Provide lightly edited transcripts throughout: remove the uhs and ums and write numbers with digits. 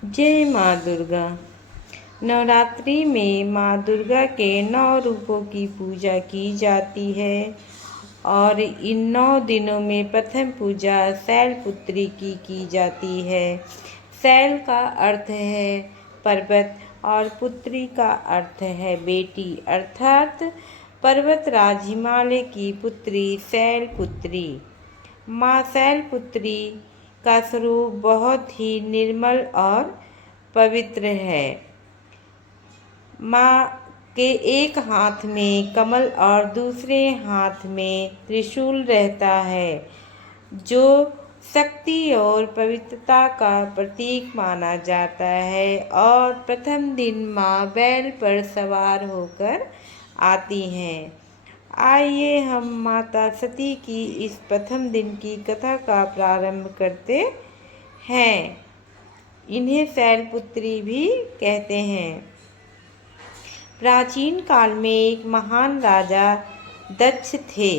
जय माँ दुर्गा। नवरात्रि में माँ दुर्गा के 9 रूपों की पूजा की जाती है और इन 9 दिनों में प्रथम पूजा शैलपुत्री की जाती है। शैल का अर्थ है पर्वत और पुत्री का अर्थ है बेटी, अर्थात पर्वतराज हिमालय की पुत्री शैलपुत्री। माँ शैलपुत्री का स्वरूप बहुत ही निर्मल और पवित्र है। माँ के एक हाथ में कमल और दूसरे हाथ में त्रिशूल रहता है, जो शक्ति और पवित्रता का प्रतीक माना जाता है। और प्रथम दिन माँ बैल पर सवार होकर आती हैं। आइए हम माता सती की इस प्रथम दिन की कथा का प्रारंभ करते हैं। इन्हें शैलपुत्री भी कहते हैं। प्राचीन काल में एक महान राजा दक्ष थे।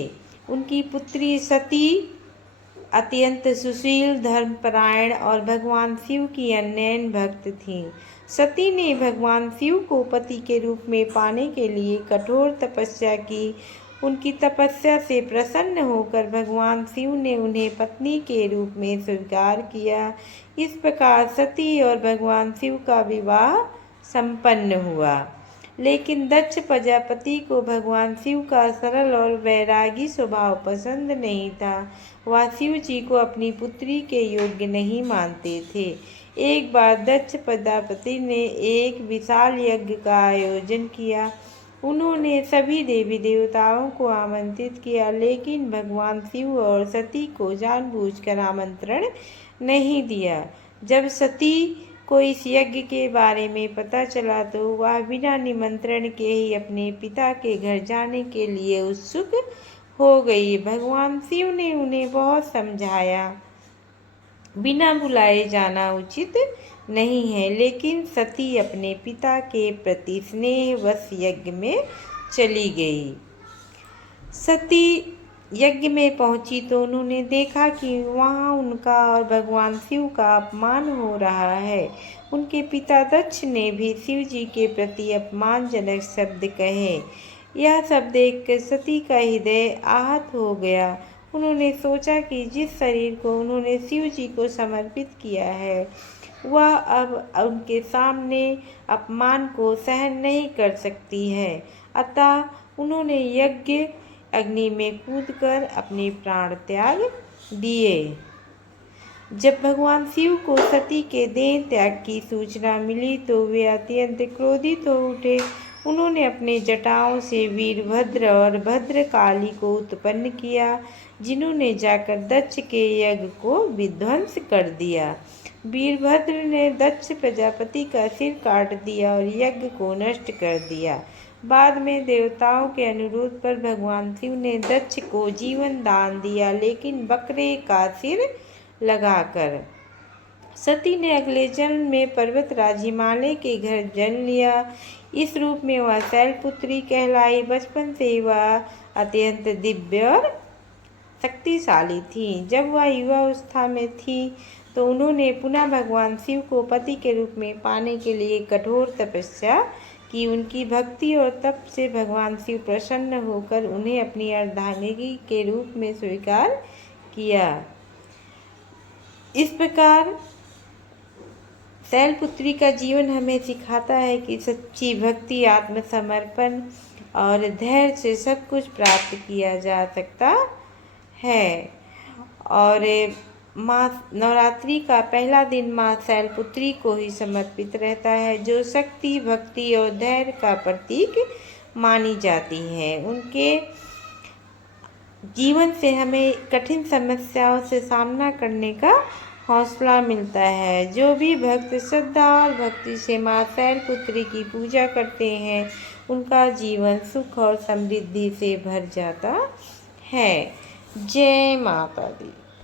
उनकी पुत्री सती अत्यंत सुशील, धर्मपरायण और भगवान शिव की अनन्य भक्त थीं। सती ने भगवान शिव को पति के रूप में पाने के लिए कठोर तपस्या की। उनकी तपस्या से प्रसन्न होकर भगवान शिव ने उन्हें पत्नी के रूप में स्वीकार किया। इस प्रकार सती और भगवान शिव का विवाह संपन्न हुआ। लेकिन दक्ष प्रजापति को भगवान शिव का सरल और वैरागी स्वभाव पसंद नहीं था। वह शिव जी को अपनी पुत्री के योग्य नहीं मानते थे। एक बार दक्ष प्रजापति ने एक विशाल यज्ञ का आयोजन किया। उन्होंने सभी देवी देवताओं को आमंत्रित किया, लेकिन भगवान शिव और सती को जानबूझकर आमंत्रण नहीं दिया। जब सती को इस यज्ञ के बारे में पता चला तो वह बिना निमंत्रण के ही अपने पिता के घर जाने के लिए उत्सुक हो गई। भगवान शिव ने उन्हें बहुत समझाया, बिना बुलाए जाना उचित नहीं है, लेकिन सती अपने पिता के प्रति स्नेहवश यज्ञ में चली गई। सती यज्ञ में पहुंची तो उन्होंने देखा कि वहां उनका और भगवान शिव का अपमान हो रहा है। उनके पिता दक्ष ने भी शिव जी के प्रति अपमानजनक शब्द कहे। यह सब देखकर सती का हृदय आहत हो गया। उन्होंने सोचा कि जिस शरीर को उन्होंने शिव जी को समर्पित किया है, वह अब उनके सामने अपमान को सहन नहीं कर सकती है। अतः उन्होंने यज्ञ अग्नि में कूदकर अपने प्राण त्याग दिए। जब भगवान शिव को सती के देह त्याग की सूचना मिली तो वे अत्यंत क्रोधित हो उठे। उन्होंने अपने जटाओं से वीरभद्र और भद्रकाली को उत्पन्न किया, जिन्होंने जाकर दक्ष के यज्ञ को विध्वंस कर दिया। वीरभद्र ने दक्ष प्रजापति का सिर काट दिया और यज्ञ को नष्ट कर दिया। बाद में देवताओं के अनुरोध पर भगवान शिव ने दक्ष को जीवन दान दिया, लेकिन बकरे का सिर लगाकर। सती ने अगले जन्म में पर्वतराज हिमालय के घर जन्म लिया। इस रूप में वह शैलपुत्री कहलाई। बचपन से वह अत्यंत दिव्य और शक्तिशाली थी। जब वह युवावस्था में थी तो उन्होंने पुनः भगवान शिव को पति के रूप में पाने के लिए कठोर तपस्या की। उनकी भक्ति और तप से भगवान शिव प्रसन्न होकर उन्हें अपनी अर्धांगिनी के रूप में स्वीकार किया। इस प्रकार शैलपुत्री का जीवन हमें सिखाता है कि सच्ची भक्ति, आत्मसमर्पण और धैर्य से सब कुछ प्राप्त किया जा सकता है। और माँ नवरात्रि का पहला दिन माँ शैलपुत्री को ही समर्पित रहता है, जो शक्ति, भक्ति और धैर्य का प्रतीक मानी जाती है। उनके जीवन से हमें कठिन समस्याओं से सामना करने का हौसला मिलता है। जो भी भक्त श्रद्धा और भक्ति से माँ शैलपुत्री की पूजा करते हैं, उनका जीवन सुख और समृद्धि से भर जाता है। जय माता दी।